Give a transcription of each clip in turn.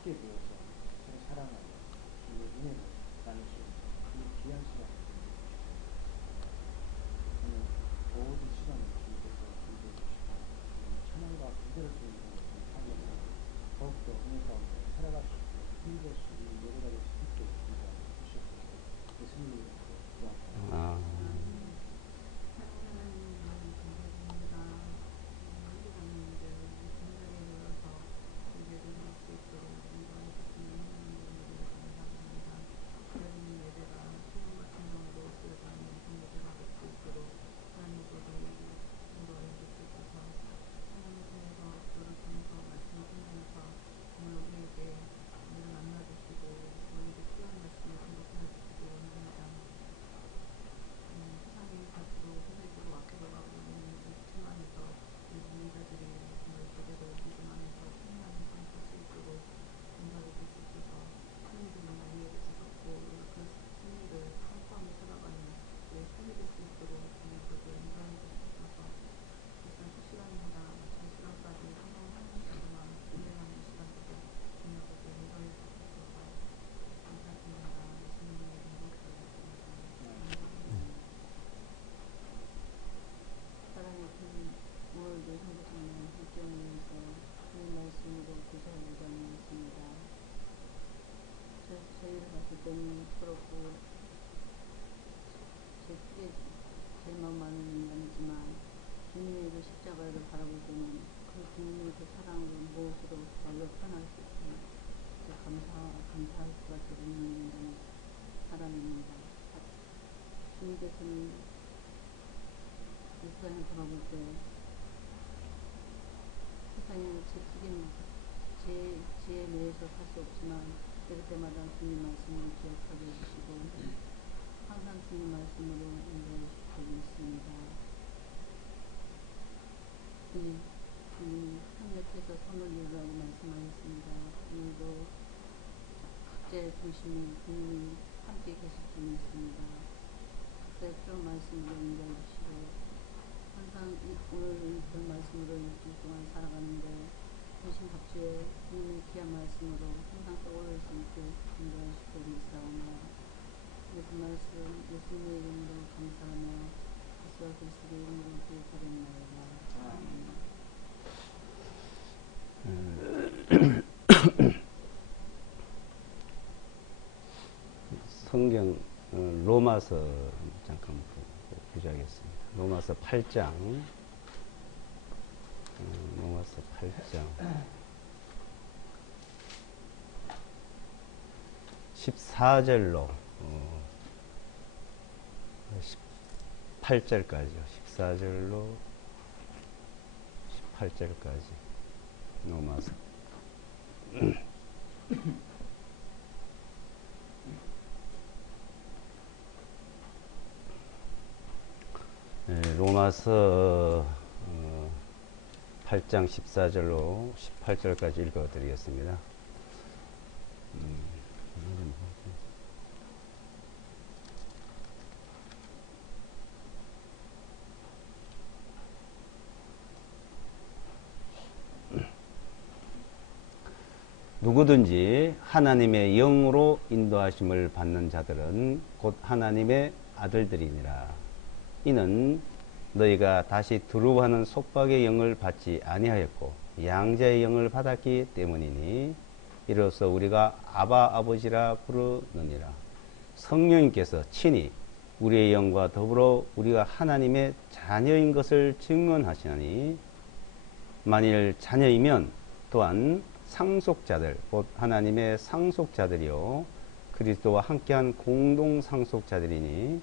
함께 모여서 서로 사랑하고 주의 은혜를 나눌 수 있는 그 귀한 시간을 오늘 모든 시간을 주님께서 인도해 주시고 찬양과 기도를 통해 하면서 더욱더 은혜 가운데 살아갈 수 있고 힘될 수 있는 예배가 될 수 있게 인도하여 주시옵소서. 예수님의 이름으로 기도합니다. 저희를 봤을 때는 그렇고 제일 마음 많은 인간이지만 주님의 그 십자가를 바라볼 때는 그 주님의 그 사랑을 무엇으로 말로 표현할 수 있으면 감사할 수밖에 없는 인간의 사람입니다. 주님께서는 이 세상을 바라볼 때 세상에는 제 지혜에 의해서 살 수 없지만 그럴 때마다 주님 말씀을 기억하게 해주시고 항상 주님 말씀으로 인도해 주시고 있습니다. 주님 한 옆에서 손을 이으라고 말씀하셨습니다. 오늘도 각자의 중심이 주님이 함께 계실 줄 믿습니다. 각자의 필요한 말씀으로 인도해 주시고 항상 오늘 그 말씀으로 일주일 동안 살아가는데 전신갑주에 주님의 귀한 말씀으로 항상 떠올릴 수 있게 인도해 주시고 믿사오며 그 말씀 예수님의 이름으로 감사하며 예수와 그리스도의 이름으로 기도드립니다. 성경 로마서 잠깐 보자겠습니다. 로마서 8장 로마서 8장 14절로 18절까지요. 14절로 18절까지 로마서 로마서 8장 14절로 18절까지 읽어드리겠습니다. 누구든지 하나님의 영으로 인도하심을 받는 자들은 곧 하나님의 아들들이니라. 이는 너희가 다시 두루하는 속박의 영을 받지 아니하였고 양자의 영을 받았기 때문이니 이로써 우리가 아바 아버지라 부르느니라. 성령님께서 친히 우리의 영과 더불어 우리가 하나님의 자녀인 것을 증언하시나니 만일 자녀이면 또한 상속자들 곧 하나님의 상속자들이요 그리스도와 함께한 공동 상속자들이니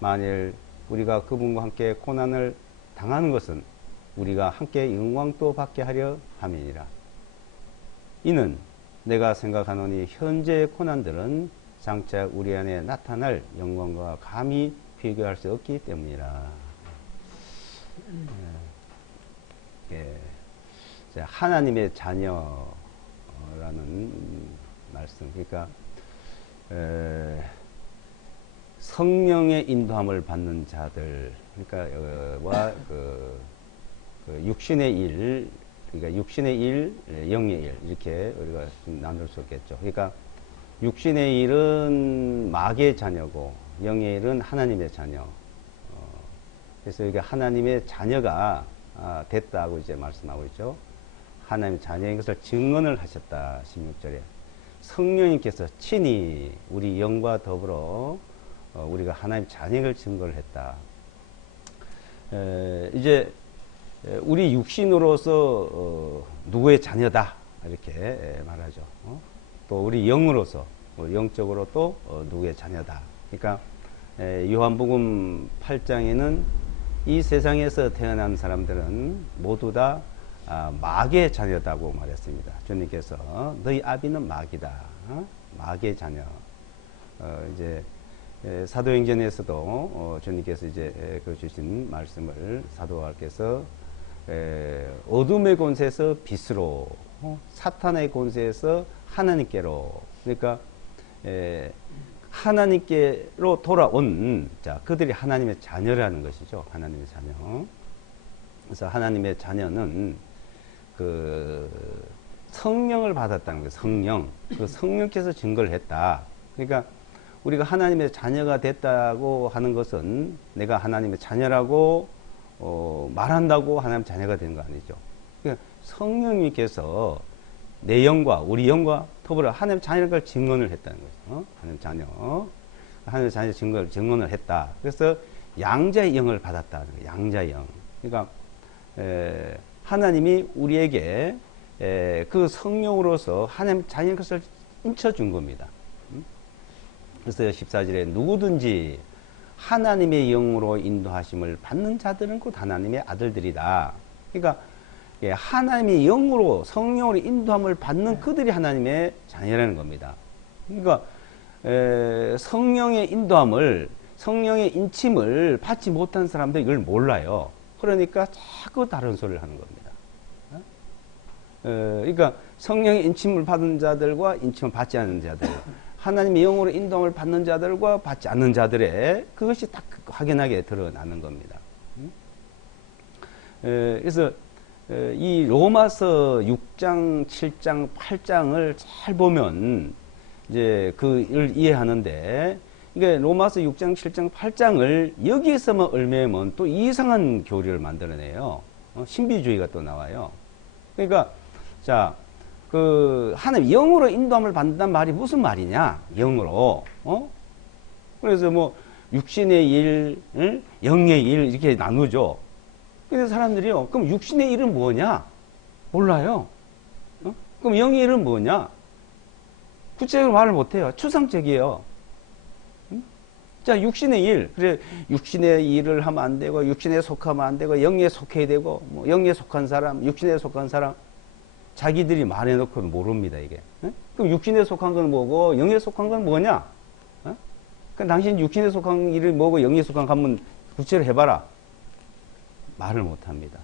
만일 우리가 그분과 함께 고난을 당하는 것은 우리가 함께 영광도 받게 하려 함이니라. 이는 내가 생각하노니 현재의 고난들은 장차 우리 안에 나타날 영광과 감히 비교할 수 없기 때문이라. 하나님의 자녀라는 말씀. 그러니까 성령의 인도함을 받는 자들, 그러니까 와 그 육신의 일, 그러니까 육신의 일, 영의 일 이렇게 우리가 좀 나눌 수 있겠죠. 그러니까 육신의 일은 마귀의 자녀고 영의 일은 하나님의 자녀. 그래서 이게 하나님의 자녀가 됐다고 이제 말씀하고 있죠. 하나님의 자녀인 것을 증언을 하셨다. 16절에 성령님께서 친히 우리 영과 더불어 우리가 하나님 자녀를 증거를 했다. 이제 우리 육신으로서 누구의 자녀다 이렇게 말하죠. 또 우리 영으로서 영적으로 또 누구의 자녀다. 그러니까 요한복음 8장에는 이 세상에서 태어난 사람들은 모두 다 마귀의 자녀다고 말했습니다. 주님께서 너희 아비는 마귀다. 마귀의 자녀. 이제 사도행전에서도 주님께서 이제 그 주신 말씀을 사도와께서 어둠의 권세에서 빛으로 사탄의 권세에서 하나님께로 그러니까 하나님께로 돌아온 자 그들이 하나님의 자녀라는 것이죠. 하나님의 자녀. 그래서 하나님의 자녀는 그 성령을 받았다는 거예요. 성령. 그 성령께서 증거를 했다. 그러니까 우리가 하나님의 자녀가 됐다고 하는 것은 내가 하나님의 자녀라고 말한다고 하나님의 자녀가 되는 거 아니죠. 그러니까 성령님께서 내 영과 우리 영과 더불어 하나님의 자녀라는 걸 증언을 했다는 거죠. 하나님의 자녀. 하나님의 자녀 증언을 했다. 그래서 양자의 영을 받았다는 거예요. 양자의 영. 그러니까 하나님이 우리에게 그 성령으로서 하나님 자녀의 것을 인쳐준 겁니다. 그래서 14절에 누구든지 하나님의 영으로 인도하심을 받는 자들은 곧 하나님의 아들들이다. 그러니까 하나님의 영으로 성령으로 인도함을 받는 그들이 하나님의 자녀라는 겁니다. 그러니까 성령의 인도함을 성령의 인침을 받지 못한 사람들이 이걸 몰라요. 그러니까 자꾸 다른 소리를 하는 겁니다. 그러니까 성령의 인침을 받은 자들과 인침을 받지 않는 자들 하나님의 영으로 인도함을 받는 자들과 받지 않는 자들의 그것이 딱 확연하게 드러나는 겁니다. 그래서 이 로마서 6장, 7장, 8장을 잘 보면 이제 그를 이해하는데 이게 로마서 6장, 7장, 8장을 여기에서만 얽매면 또 이상한 교리를 만들어내요. 신비주의가 또 나와요. 그러니까 자, 그 하나님 영으로 인도함을 받는다는 말이 무슨 말이냐? 영으로. 그래서 뭐 육신의 일, 영의 일 이렇게 나누죠. 근데 사람들이요. 그럼 육신의 일은 뭐냐? 몰라요. 그럼 영의 일은 뭐냐? 구체적으로 말을 못해요. 추상적이에요. 자, 육신의 일. 그래, 육신의 일을 하면 안 되고, 육신에 속하면 안 되고, 영에 속해야 되고, 뭐 영에 속한 사람, 육신에 속한 사람. 자기들이 말해놓고 모릅니다, 이게. 그럼 육신에 속한 건 뭐고, 영에 속한 건 뭐냐? 그럼 당신 육신에 속한 일이 뭐고, 영에 속한 거 한번 구체로 해봐라. 말을 못 합니다.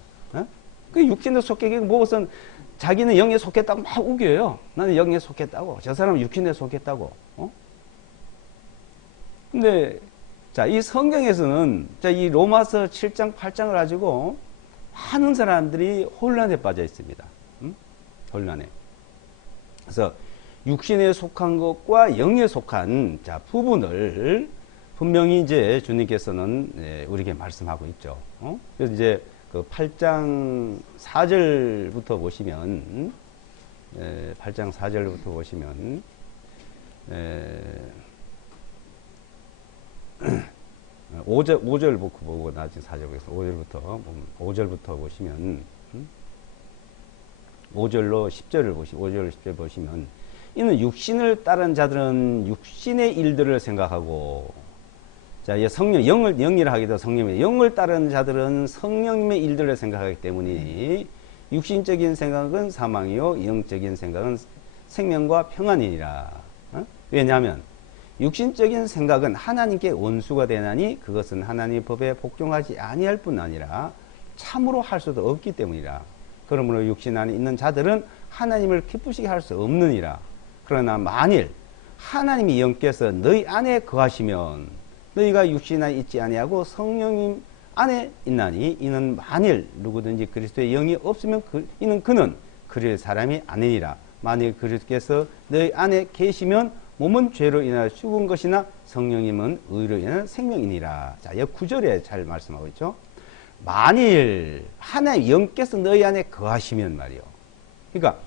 그 육신에 속해, 뭐것은 자기는 영에 속했다고 막 우겨요. 나는 영에 속했다고. 저 사람은 육신에 속했다고. 근데, 자, 이 성경에서는, 자, 이 로마서 7장, 8장을 가지고 많은 사람들이 혼란에 빠져 있습니다. 혼란에. 그래서 육신에 속한 것과 영에 속한 자, 부분을 분명히 이제 주님께서는 우리에게 말씀하고 있죠. 그래서 이제 그 8장 4절부터 보시면, 8장 4절부터 보시면, 5절 보고 나중에 4절 보겠습니다. 5절부터 보시면, 5절로 10절을 보시면, 5절 10절 보시면, 이는 육신을 따른 자들은 육신의 일들을 생각하고, 자, 성령, 영이라 하기도 성령의 영을 따르는 자들은 성령님의 일들을 생각하기 때문에 육신적인 생각은 사망이요, 영적인 생각은 생명과 평안이니라. 왜냐하면 육신적인 생각은 하나님께 원수가 되나니 그것은 하나님의 법에 복종하지 아니할 뿐 아니라 참으로 할 수도 없기 때문이라. 그러므로 육신 안에 있는 자들은 하나님을 기쁘시게 할 수 없느니라. 그러나 만일 하나님이 영께서 너희 안에 거하시면 너희가 육신 안에 있지 아니하고 성령님 안에 있나니 이는 만일 누구든지 그리스도의 영이 없으면 그는 그리스도의 사람이 아니니라. 만일 그리스도께서 너희 안에 계시면 몸은 죄로 인하여 죽은 것이나 성령님은 의로 인하여 생명이니라. 자, 이 9절에 잘 말씀하고 있죠. 만일 하나님 영께서 너희 안에 거하시면 말이요. 그러니까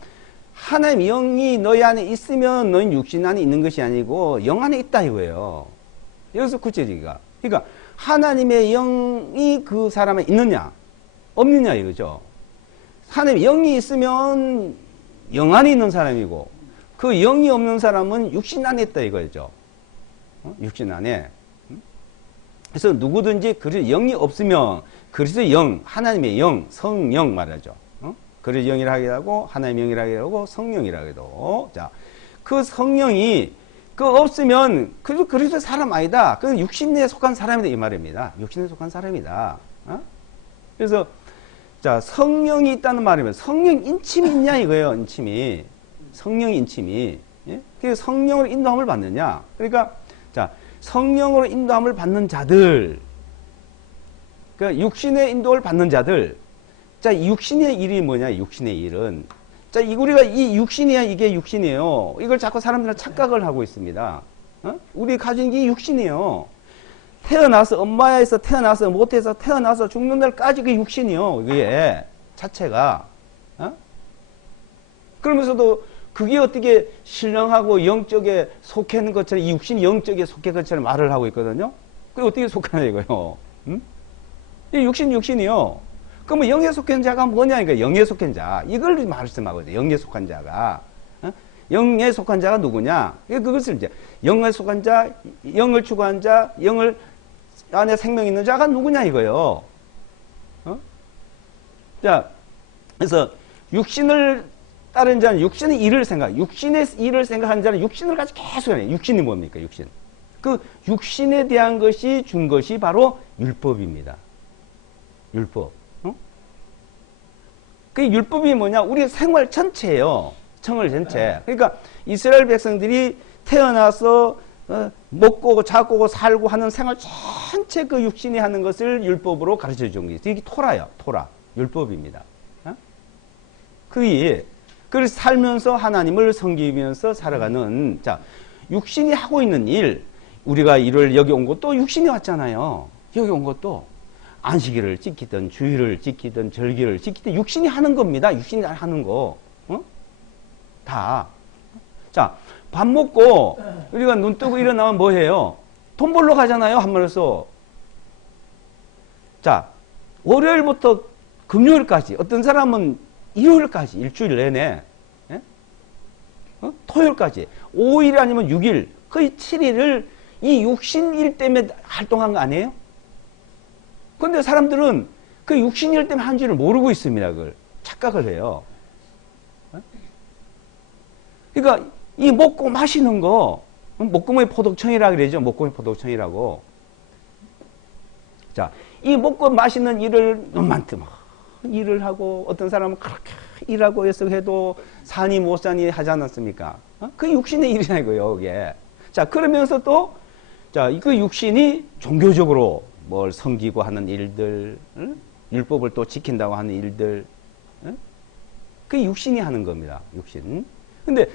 하나님 영이 너희 안에 있으면 너희 육신 안에 있는 것이 아니고 영 안에 있다 이거예요. 여기서 9절이가. 그러니까 하나님의 영이 그 사람에 있느냐 없느냐 이거죠. 하나님의 영이 있으면 영 안에 있는 사람이고 그 영이 없는 사람은 육신 안에 있다 이거죠. 육신 안에. 그래서 누구든지 그리스도 영이 없으면 그리스도 영, 하나님의 영, 성령 말하죠. 그리스도 영이라 하기도 하고 하나님의 영이라 하기도 하고 성령이라 하기도 하고. 자, 그 성령이 그 없으면 그리스도 사람 아니다. 그 육신에 속한 사람이다 이 말입니다. 육신에 속한 사람이다. 그래서 자, 성령이 있다는 말이면 성령 인침이 있냐 이거예요. 인침이. 성령 인침이. 예? 그래서 성령으로 인도함을 받느냐. 그러니까 자, 성령으로 인도함을 받는 자들, 그러니까 육신의 인도를 받는 자들. 자, 육신의 일이 뭐냐? 육신의 일은. 자, 우리가 이 육신이야, 이게 육신이에요. 이걸 자꾸 사람들은 착각을 하고 있습니다. 우리 가진 게 육신이에요. 태어나서, 엄마에서 태어나서, 못해서 태어나서 죽는 날까지 그게 육신이요. 그게 자체가. 그러면서도 그게 어떻게 신령하고 영적에 속해 있는 것처럼, 이 육신이 영적에 속해 있는 것처럼 말을 하고 있거든요. 그게 어떻게 속하냐 이거요. 이 육신이요. 그러면 영에 속한 자가 뭐냐? 그러니까 영에 속한 자. 이걸 말씀하거든요. 영에 속한 자가. 영에 속한 자가 누구냐? 그것을 이제 영에 속한 자, 영을 추구한 자, 영을 안에 생명 있는 자가 누구냐 이거요. 자, 그래서 육신을 따른 자는 육신의 일을 생각하는 자는 육신을 가지고 계속 해요. 육신이 뭡니까? 육신. 그 육신에 대한 것이 준 것이 바로 율법입니다. 율법. 그 율법이 뭐냐? 우리 생활 전체예요. 생활 전체. 그러니까 이스라엘 백성들이 태어나서 먹고 자고 살고 하는 생활 전체 그 육신이 하는 것을 율법으로 가르쳐 준 게 있어요. 이게 토라요. 토라. 율법입니다. 그래서 살면서 하나님을 섬기면서 살아가는, 자, 육신이 하고 있는 일, 우리가 일을 여기 온 것도 육신이 왔잖아요. 여기 온 것도 안식일을 지키든 주일을 지키든 절기를 지키든 육신이 하는 겁니다. 육신이 하는 거. 다. 자, 밥 먹고 우리가 눈 뜨고 일어나면 뭐 해요? 돈 벌러 가잖아요. 한마디로. 자, 월요일부터 금요일까지, 어떤 사람은 일요일까지, 일주일 내내, 예? 토요일까지, 5일 아니면 6일, 거의 7일을 이 육신일 때문에 활동한 거 아니에요? 근데 사람들은 그 육신일 때문에 한 줄을 모르고 있습니다. 그걸 착각을 해요. 그러니까 이 먹고 마시는 거, 목구멍이 포독청이라고 그러죠. 목구멍이 포독청이라고. 자, 이 먹고 마시는 일을 많더만 일을 하고, 어떤 사람은 그렇게 일하고 해서 해도 사니 못 사니 하지 않았습니까? 그 육신의 일이냐 이거예요. 그게. 자, 그러면서 또, 자, 그 육신이 종교적으로 뭘 섬기고 하는 일들, 율법을 또 지킨다고 하는 일들, 그 육신이 하는 겁니다. 육신. 근데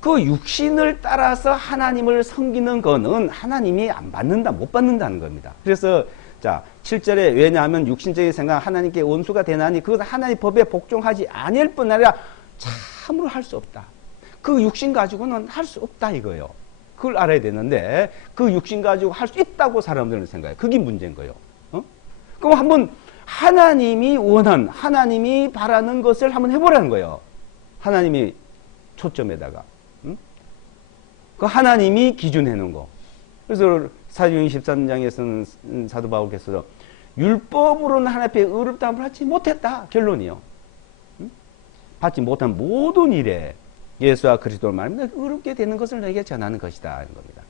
그 육신을 따라서 하나님을 섬기는 거는 하나님이 안 받는다, 못 받는다는 겁니다. 그래서 자, 7절에 왜냐하면 육신적인 생각 하나님께 원수가 되나니 그것은 하나님 법에 복종하지 아니할 뿐 아니라 참으로 할 수 없다. 그 육신 가지고는 할 수 없다 이거예요. 그걸 알아야 되는데 그 육신 가지고 할 수 있다고 사람들은 생각해요. 그게 문제인 거예요. 그럼 한번 하나님이 원한, 하나님이 바라는 것을 한번 해보라는 거예요. 하나님이 초점에다가. 그 하나님이 기준해 놓은 거. 그래서 사도행전 13장에서는 사도 바울께서 율법으로는 하나님 앞에 의롭다함을 받지 못했다. 결론이요. 받지 못한 모든 일에 예수와 그리스도를 말하면 의롭게 되는 것을 너에게 전하는 것이다. 하는 겁니다.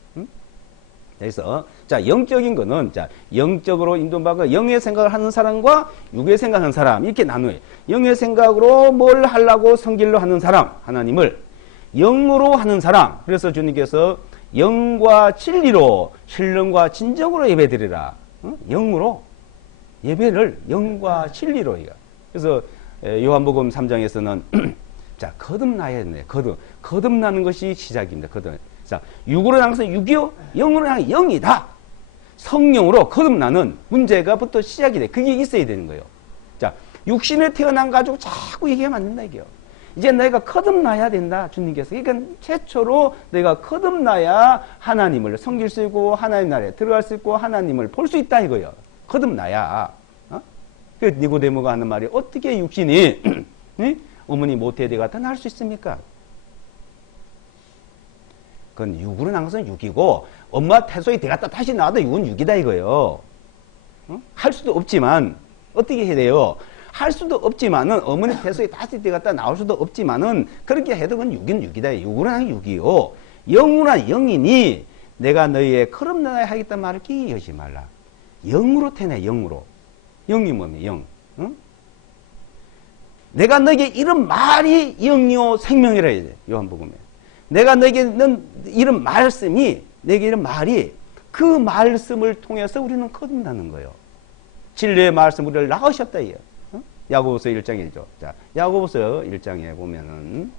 그래서, 자, 영적인 거는, 자, 영적으로 인도받고 영의 생각을 하는 사람과 육의 생각하는 사람, 이렇게 나누어요. 영의 생각으로 뭘 하려고 성길로 하는 사람, 하나님을 영으로 하는 사람. 그래서 주님께서 영과 진리로, 신령과 진정으로 예배드리라. 영으로. 예배를 영과 진리로 해요. 그래서 요한복음 3장에서는 자, 거듭나야 되네. 거듭나는 것이 시작입니다. 자, 육으로 향해서 육이요, 영으로 향해 영이다. 성령으로 거듭나는 문제가부터 시작이 돼. 그게 있어야 되는 거예요. 자, 육신에 태어난 가지고 자꾸 얘기하면 안 된다, 이게요. 이제 내가 거듭나야 된다, 주님께서. 그러니까 최초로 내가 거듭나야 하나님을 섬길 수 있고, 하나님 나라에 들어갈 수 있고, 하나님을 볼 수 있다, 이거예요. 거듭나야. 그 니고데모가 하는 말이 어떻게 육신이 어머니 모태에 갖다 낳을 수 있습니까? 그건 육으로 난 것은 육이고 엄마 태소에 들어갔다 다시 나와도 육은 육이다 이거예요. 할 수도 없지만 어떻게 해야 돼요? 할 수도 없지만은 어머니 태소에 다시 들어갔다 나올 수도 없지만은 그렇게 해도 그건 육은 육이다. 육으로 난 육이요. 영으로 영이니 내가 너희의 거듭나야 하겠다는 말을 끼하지 말라. 영으로 태어나 영으로. 영이 뭐냐 영. 응? 내가 너에게 이런 말이 영이요 생명이라 해야 돼. 요한복음에. 내가 너에게 이런 말씀이 내게 이런 말이 그 말씀을 통해서 우리는 거듭나는 거예요. 진리의 말씀 우리를 낳으셨다 이요. 어? 야고보서 1장이죠. 자, 야고보서 1장에 보면은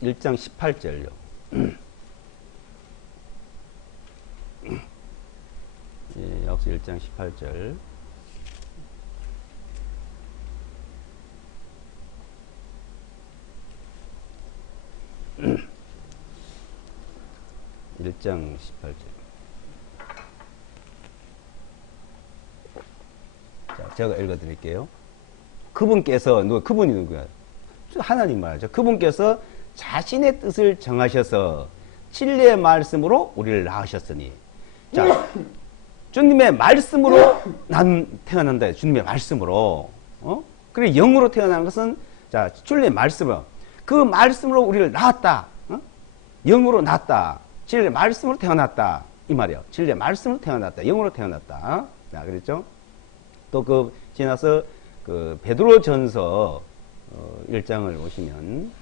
1장 18절요. 예, 역시 1장 18절. (1장 18절) 자, 제가 읽어드릴게요. 그분께서 그분이 누구야? 하나님 말이죠. 그분께서 자신의 뜻을 정하셔서 진리의 말씀으로 우리를 낳으셨으니, 자, 주님의 말씀으로 난 태어난다. 주님의 말씀으로. 그래 영으로 태어난 것은 자, 진리의 말씀으로 그 말씀으로 우리를 낳았다. 영으로 낳았다. 진리의 말씀으로 태어났다. 이 말이에요. 진리의 말씀으로 태어났다. 영으로 태어났다. 자, 그랬죠? 또 그 지나서 그 베드로전서 1장을 보시면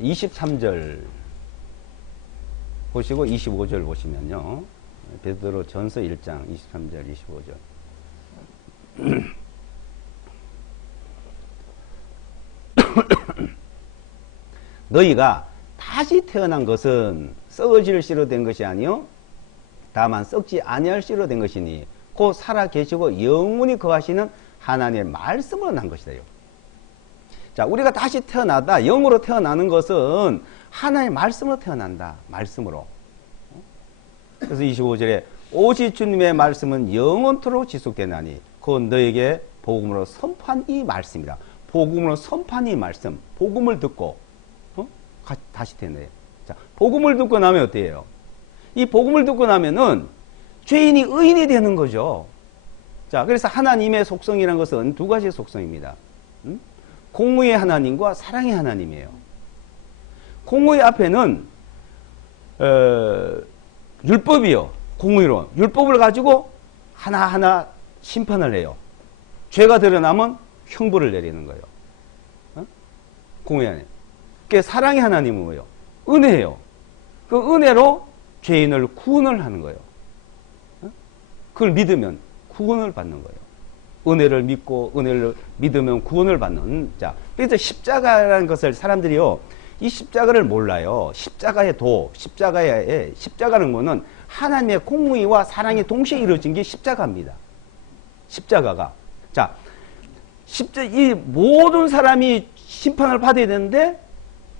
23절 보시고 25절 보시면요. 베드로전서 1장 23절 25절 너희가 다시 태어난 것은 썩어질 씨로 된 것이 아니요 다만 썩지 아니할 씨로 된 것이니 곧 살아 계시고 영원히 거하시는 하나님의 말씀으로 난 것이다요. 자, 우리가 다시 태어나다 영으로 태어나는 것은 하나님의 말씀으로 태어난다. 말씀으로. 그래서 25절에 오직 주님의 말씀은 영원토록 지속되나니 곧 너에게 복음으로 선포한 이 말씀이다. 복음으로 선포한 이 말씀. 복음을 듣고 다시 태어나요. 자, 복음을 듣고 나면 어때요? 이 복음을 듣고 나면은 죄인이 의인이 되는 거죠. 자, 그래서 하나님의 속성이라는 것은 두 가지의 속성입니다. 공의의 하나님과 사랑의 하나님이에요. 공의 앞에는 율법이요. 공의로 율법을 가지고 하나하나 심판을 해요. 죄가 드러나면 형벌을 내리는 거예요. 공의의 하나님. 그게 사랑의 하나님은 뭐예요? 은혜예요. 그 은혜로 죄인을 구원을 하는 거예요. 그걸 믿으면 구원을 받는 거예요. 은혜를 믿고 은혜를 믿으면 구원을 받는. 자, 그래서 십자가라는 것을 사람들이요, 이 십자가를 몰라요. 십자가의 십자가는 뭐는 하나님의 공의와 사랑이 동시에 이루어진 게 십자가입니다. 십자가가. 자, 이 모든 사람이 심판을 받아야 되는데,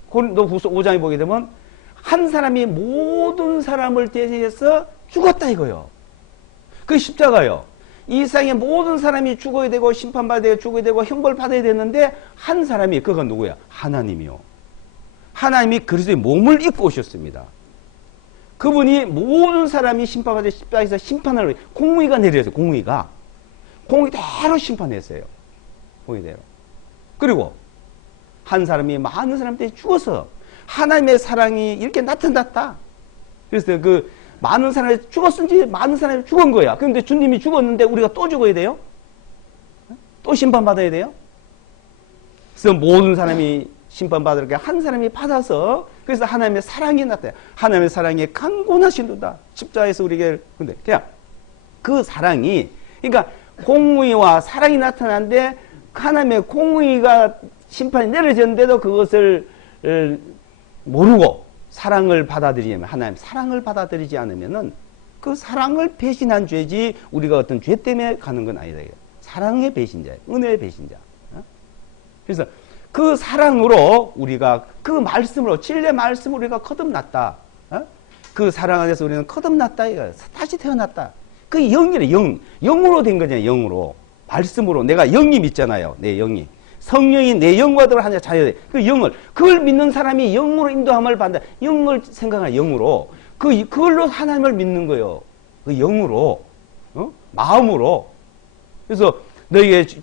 고린도후서 5장에 보게 되면 한 사람이 모든 사람을 대신해서 죽었다 이거요. 그 십자가요. 이 세상의 모든 사람이 죽어야 되고 심판받아야 되고 죽어야 되고 형벌받아야 되는데 한 사람이, 그건 누구야? 하나님이요. 하나님이 그리스도의 몸을 입고 오셨습니다. 그분이 모든 사람이 심판받아 십자가에서 심판을, 공의가 내려졌어요. 공의대로 심판했어요. 공의대로. 그리고 한 사람이 많은 사람들이 죽어서 하나님의 사랑이 이렇게 나타났다. 그래서 그 많은 사람이 죽었은지 많은 사람이 죽은 거야. 그런데 주님이 죽었는데 우리가 또 죽어야 돼요? 또 심판받아야 돼요? 그래서 모든 사람이 심판받을 게 한 사람이 받아서 그래서 하나님의 사랑이 나타나요. 하나님의 사랑이 강권하신도다. 십자가에서 우리에게 근데 그냥 그 사랑이 그러니까 공의와 사랑이 나타나는데 하나님의 공의가 심판이 내려졌는데도 그것을 모르고 사랑을 받아들이면 하나님 사랑을 받아들이지 않으면은 그 사랑을 배신한 죄지 우리가 어떤 죄 때문에 가는 건 아니다. 사랑의 배신자예요. 은혜의 배신자. 그래서 그 사랑으로 우리가 그 말씀으로 진리의 말씀으로 우리가 거듭났다. 그 사랑 안에서 우리는 거듭났다. 다시 태어났다. 그 영이래. 영으로 된 거잖아요. 영으로. 말씀으로. 내가 영이 믿잖아요. 내 영이. 성령이 내 영과도 하나 자녀. 그 영을 그걸 믿는 사람이 영으로 인도함을 받는다. 영을 생각하는 영으로. 그걸로 하나님을 믿는 거예요. 그 영으로. 마음으로. 그래서 너희에게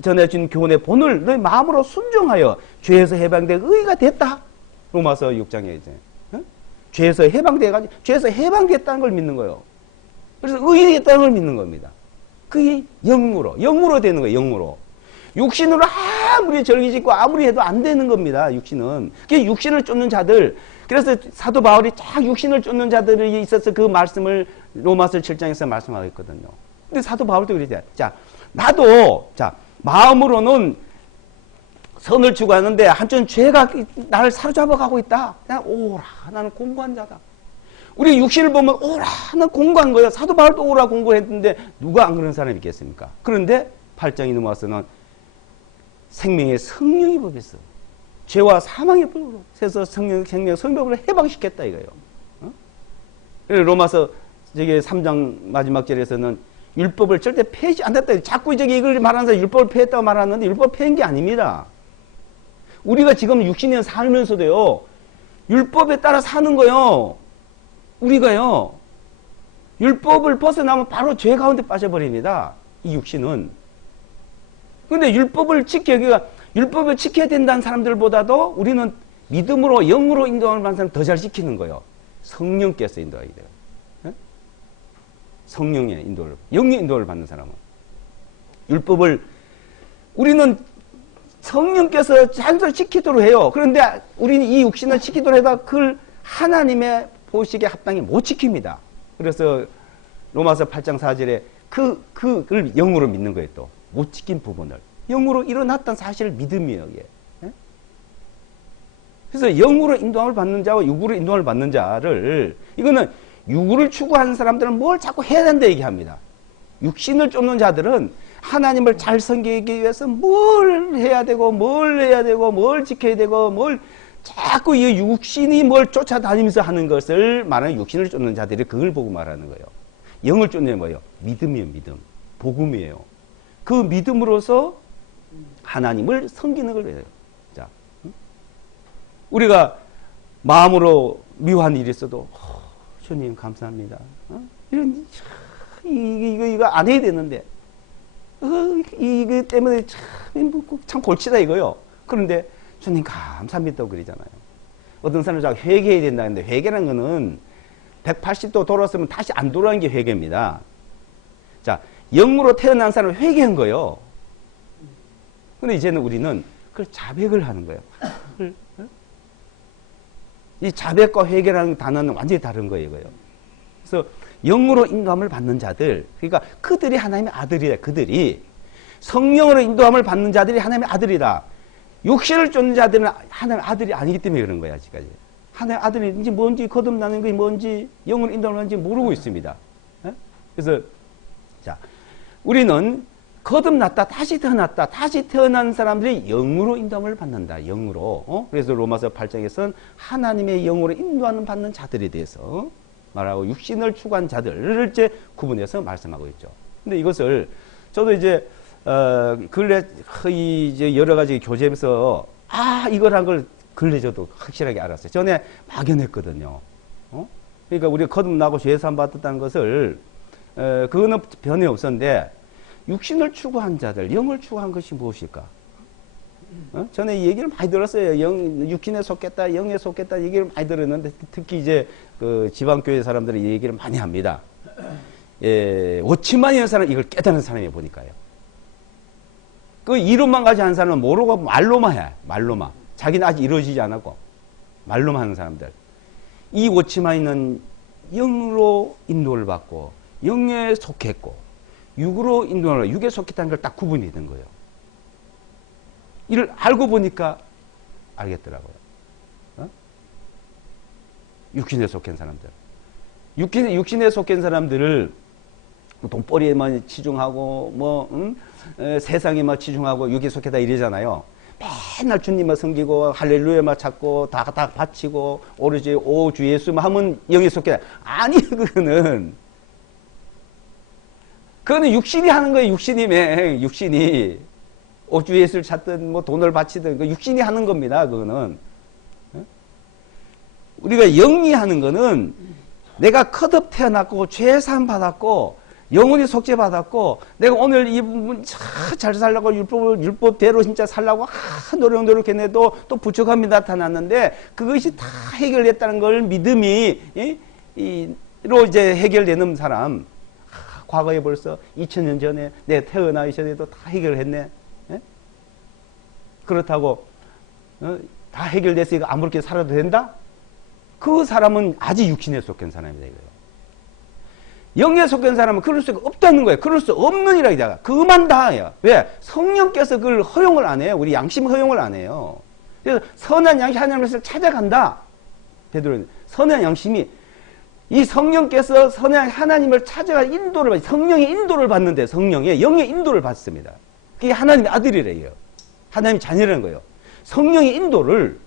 전해준 교훈의 본을 너희 마음으로 순종하여 죄에서 해방되어 의가 됐다. 로마서 6장에 이제 죄에서 해방돼가지고 죄에서 해방됐다는 걸 믿는 거예요. 그래서 의가 됐다는 걸 믿는 겁니다. 그게 영으로 되는 거예요. 영으로. 육신으로 아무리 절기짓고 아무리 해도 안 되는 겁니다. 육신은. 그게 육신을 쫓는 자들. 그래서 사도 바울이 쫙 육신을 쫓는 자들이 있어서 그 말씀을 로마서 7장에서 말씀하고 있거든요. 근데 사도 바울도 그러죠. 자, 나도 마음으로는 선을 추구하는데 한편 죄가 나를 사로잡아 가고 있다. 그냥 오라, 나는 공고한 자다. 우리 육신을 보면 오라, 나는 공고한 거예요. 사도 바울도 오라 공고했는데 누가 안 그런 사람이 있겠습니까? 그런데 8장이 넘어와서는 생명의 성령이 법했어. 죄와 사망의 법으로 세서 생명 성벽을 해방시켰다 이거예요. 그래서 로마서 3장 마지막 절에서는 율법을 절대 폐지 안 했다. 자꾸 이걸 말하는 사람 율법을 폐했다고 말하는데 율법 폐한 게 아닙니다. 우리가 지금 60년 살면서도요. 율법에 따라 사는 거요. 우리가요. 율법을 벗어나면 바로 죄 가운데 빠져버립니다. 이 육신은. 그런데 율법을 지켜야 된다는 사람들보다도 우리는 믿음으로 영으로 인도함을 받는 사람 더 잘 지키는 거예요. 성령께서 인도하게 돼요. 성령의 인도를, 영의 인도를 받는 사람은. 율법을, 우리는 성령께서 자연스럽게 지키도록 해요. 그런데 우리는 이 육신을 지키도록 해도 그걸 하나님의 보시기에 합당히 못 지킵니다. 그래서 로마서 8장 4절에 그걸 영으로 믿는 거예요, 또. 못 지킨 부분을. 영으로 일어났던 사실을 믿음이에요, 이게. 그래서 영으로 인도함을 받는 자와 육으로 인도함을 받는 자를, 이거는 육을 추구하는 사람들은 뭘 자꾸 해야 된다 얘기합니다. 육신을 쫓는 자들은 하나님을 잘 섬기기 위해서 뭘 해야 되고 뭘 지켜야 되고 자꾸 이 육신이 뭘 쫓아다니면서 하는 것을 말하는 육신을 쫓는 자들이 그걸 보고 말하는 거예요. 영을 쫓는 게 뭐예요? 믿음이에요. 믿음. 복음이에요. 그 믿음으로서 하나님을 섬기는 걸 해요. 자, 우리가 마음으로 미워한 일이 있어도 주님 감사합니다. 이거 안 해야 되는데 이거 때문에 참 골치다 이거요. 그런데 주님 감사합니다 그러잖아요. 어떤 사람은 자꾸 회개해야 된다는데 회개라는 거는 180도 돌았으면 다시 안 돌아가는 게 회개입니다. 자, 영으로 태어난 사람은 회개한 거예요. 근데 이제는 우리는 그걸 자백을 하는 거예요. 이 자백과 회개라는 단어는 완전히 다른 거예요. 그래서 영으로 인도함을 받는 자들, 그러니까 그들이 하나님의 아들이다. 그들이 성령으로 인도함을 받는 자들이 하나님의 아들이다. 육신을 쫓는 자들은 하나님의 아들이 아니기 때문에 그런 거야. 아직까지. 하나님의 아들인지 뭔지 거듭나는 게 뭔지 영으로 인도함을 하는지 모르고 있습니다. 그래서 자, 우리는 거듭났다, 다시 태어났다, 다시 태어난 사람들이 영으로 인도함을 받는다. 영으로. 그래서 로마서 8장에서는 하나님의 영으로 인도하는 받는 자들에 대해서 말하고 육신을 추구한 자들을 이제 구분해서 말씀하고 있죠. 근데 이것을 저도 이제 근래 이제 여러 가지 교재에서 이걸 한 걸 근래 저도 확실하게 알았어요. 전에 막연했거든요. 그러니까 우리가 거듭나고 죄 사함 받았다는 것을 그거는 변이 없었는데 육신을 추구한 자들, 영을 추구한 것이 무엇일까? 전에 이 얘기를 많이 들었어요. 육신에 속겠다, 영에 속겠다 얘기를 많이 들었는데 특히 이제 그 지방교회 사람들이 이 얘기를 많이 합니다. 예, 오치만이라는 사람은 이걸 깨닫는 사람이 보니까요. 그 이론만 가지고 하는 사람은 모르고 말로만 해. 말로만. 자기는 아직 이루어지지 않았고 말로만 하는 사람들. 이 오치만이는 영으로 인도를 받고 영에 속했고 육으로 인도를 받고 육에 속했다는 걸 딱 구분이 된 거예요. 이를 알고 보니까 알겠더라고요. 육신에 속한 사람들. 육신에 속한 사람들을 돈벌이에만 치중하고 세상에만 치중하고 육에 속했다 이러잖아요. 맨날 주님만 섬기고 할렐루야만 찾고 다 바치고 오로지 오 주 예수만 하면 영에 속했다. 아니 그거는 육신이 하는 거예요. 육신이 오 주 예수를 찾든 뭐 돈을 바치든 그 육신이 하는 겁니다. 그거는 우리가 영이 하는 거는 내가 커덕 태어났고 죄사함 받았고 영원히 속죄받았고 내가 오늘 이 부분 잘 살려고 율법대로 진짜 살려고 노력했는데도 또 부족함이 나타났는데 그것이 다 해결됐다는 걸 믿음이 로 이제 해결되는 사람 과거에 벌써 2000년 전에 내가 태어나기 전에도 다 해결했네. 예? 그렇다고 다 해결됐으니까 아무렇게 살아도 된다? 그 사람은 아직 육신에 속한 사람이다 이거예요. 영에 속한 사람은 그럴 수가 없다는 거예요. 그럴 수 없느니라 이다가 그만 다 해요. 왜? 성령께서 그걸 허용을 안 해요. 우리 양심 허용을 안 해요. 그래서 선한 양심 하나님을 찾아간다. 베드로는 선한 양심이 이 성령께서 선한 하나님을 찾아가 인도를 받 성령의 인도를 받는데 성령의 영의 인도를 받습니다. 그게 하나님의 아들이래요. 하나님의 자녀라는 거예요. 성령의 인도를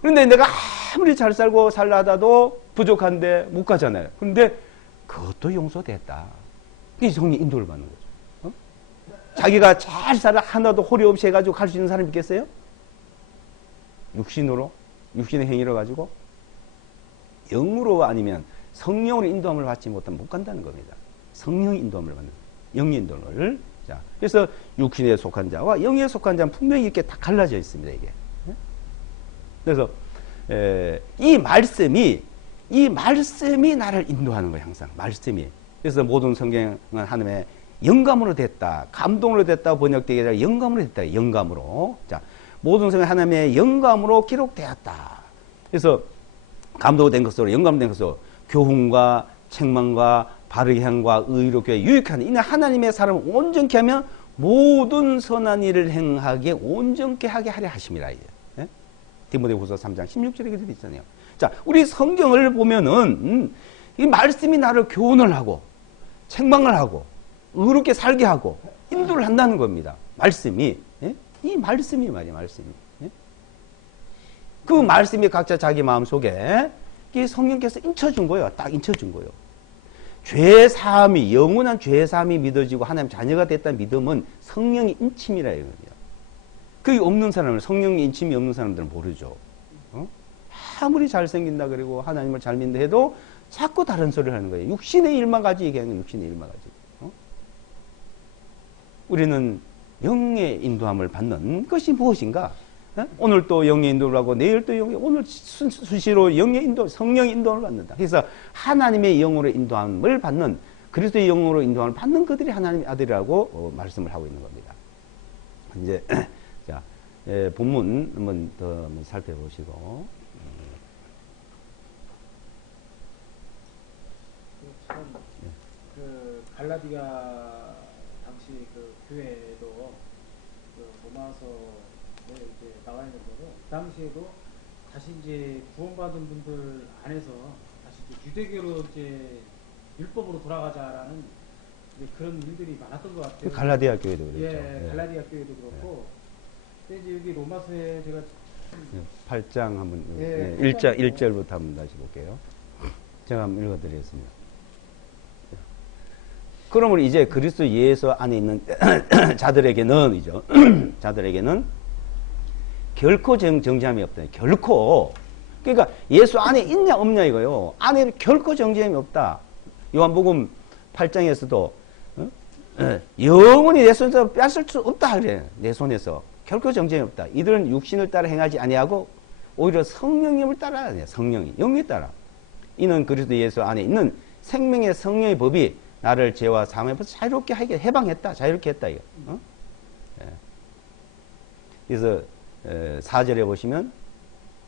그런데 내가 아무리 잘 살고 살라다도 부족한데 못 가잖아요. 그런데 그것도 용서됐다. 그게 성령 인도를 받는 거죠. 자기가 잘 살아 하나도 호리 없이 해가지고 갈 수 있는 사람이 있겠어요? 육신의 행위로 가지고 영으로 아니면 성령으로 인도함을 받지 못하면 못 간다는 겁니다. 성령의 인도함을 받는 영의 인도를. 자, 그래서 육신에 속한 자와 영에 속한 자는 분명히 이렇게 다 갈라져 있습니다. 이게. 그래서 이 말씀이 나를 인도하는 거예요. 항상 말씀이. 그래서 모든 성경은 하나님의 영감으로 됐다, 감동으로 됐다 번역되게 아니라 영감으로 됐다. 영감으로. 자, 모든 성경 하나님의 영감으로 기록되었다. 그래서 감동된 것으로 영감된 것으로 교훈과 책망과 바르게 함과 의롭게 유익한 이는 하나님의 사람을 온전케 하면 모든 선한 일을 행하게 온전케 하게 하려 하심이라. 예? 디모데후서 3장 16절에 그렇게 있잖아요. 자, 우리 성경을 보면은 이 말씀이 나를 교훈을 하고 책망을 하고 의롭게 살게 하고 인도를 한다는 겁니다. 말씀이. 예? 이 말씀이 말이에요. 말씀이. 예? 그 말씀이 각자 자기 마음속에 이 성령께서 인쳐준 거예요. 딱 인쳐준 거예요. 죄사함이 영원한 죄사함이 믿어지고 하나님 자녀가 됐다는 믿음은 성령의 인침이라 이겁니다. 그게 없는 사람은 성령의 인침이 없는 사람들은 모르죠. 아무리 잘생긴다 그리고 하나님을 잘 믿는다 해도 자꾸 다른 소리를 하는 거예요. 육신의 일만 가지고 얘기하는 거예요. 육신의 일만 가지고. 우리는 영의 인도함을 받는 것이 무엇인가? 오늘 또 영의 인도를 하고 내일 또 오늘 수시로 영의 인도, 성령의 인도를 받는다. 그래서 하나님의 영으로 인도함을 받는 그리스도의 영으로 인도함을 받는 그들이 하나님의 아들이라고 말씀을 하고 있는 겁니다. 이제 자 본문 한번 더 살펴보시고. 참, 그 갈라디아 당시 그 교회도 그 로마서에 이제 나와 있는 거로 당시에도 다시 이제 구원받은 분들 안에서 다시 이제 유대교로 이제 율법으로 돌아가자라는 이제 그런 일들이 많았던 것 같아요. 갈라디아 교회도 그렇죠. 예, 갈라디아 교회도 그렇고. 근데 이제 여기 로마서에 제가 8장 한번 예, 1절부터 한번 다시 볼게요. 제가 한번 읽어드리겠습니다. 그러므로 이제 그리스도 예수 안에 있는 자들에게는 자들에게는 결코 정죄함이 없다. 결코. 그러니까 예수 안에 있냐 없냐 이거요. 안에 결코 정죄함이 없다. 요한복음 8장에서도 영원히 내 손에서 뺏을 수 없다 그래. 내 손에서 결코 정죄이 없다. 이들은 육신을 따라 행하지 아니하고 오히려 성령님을 따라야 돼. 성령이 영에 따라. 이는 그리스도 예수 안에 있는 생명의 성령의 법이 나를 죄와 사망에서 자유롭게 하게 해방했다. 자유롭게 했다 이거. 예. 그래서 4절에 보시면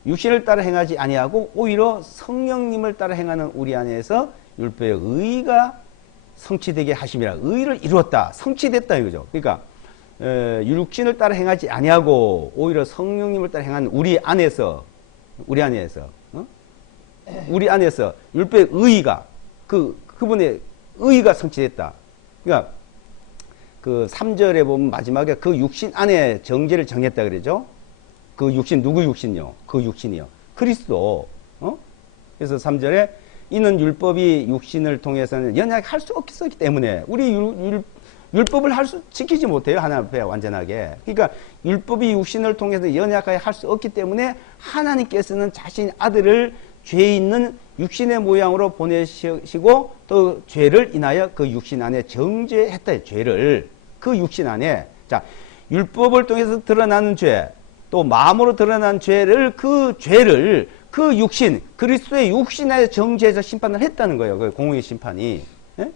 육신을 따라 행하지 아니하고 오히려 성령님을 따라 행하는 우리 안에서 율법의 의가 성취되게 하심이라. 의를 이루었다. 성취됐다 이거죠. 그러니까 육신을 따라 행하지 아니하고 오히려 성령님을 따라 행하는 우리 안에서 우리 안에서 율법의 의가 그분의 의가 성취됐다. 그러니까 그 3절에 보면 마지막에 그 육신 안에 정죄를 정했다 그러죠. 그 육신 누구 육신요? 그 육신이요. 그리스도. 그래서 3절에 이는 율법이 육신을 통해서는 연약할 수 없기 때문에 우리 율법을 지키지 못해요. 하나님 앞에 완전하게. 그러니까 율법이 육신을 통해서 연약하게 할 수 없기 때문에 하나님께서는 자신 아들을 죄 있는 육신의 모양으로 보내시고 또 죄를 인하여 그 육신 안에 정죄했다. 죄를 그 육신 안에. 자, 율법을 통해서 드러나는 죄, 또 마음으로 드러난 죄를 그 육신, 그리스도의 육신 안에 정죄해서 심판을 했다는 거예요. 그 공의의 심판이. 예?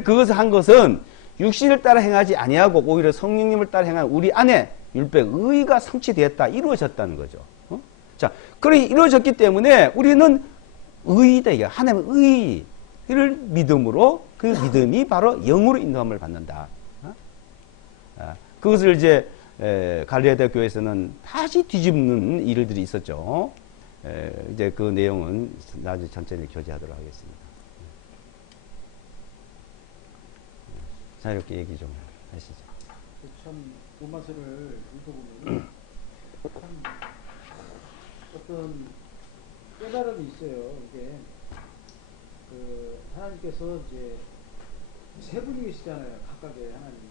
그것을 한 것은 육신을 따라 행하지 아니하고 오히려 성령님을 따라 행한 우리 안에 율법의 의가 성취되었다. 이루어졌다는 거죠. 자, 그러니 이루어졌기 때문에 우리는 의이다. 이게 하나님의 의를 믿음으로 그 믿음이 바로 영으로 인도함을 받는다. 그것을 이제 갈릴리아 교회에서는 다시 뒤집는 일들이 있었죠. 이제 그 내용은 나중에 천천히 교제하도록 하겠습니다. 자유롭게 얘기 좀 하시죠. 참 로마서를 읽어보면 참 어떤 깨달음이 있어요. 이게 그 하나님께서 이제 세 분이 계시잖아요. 각각의 하나님.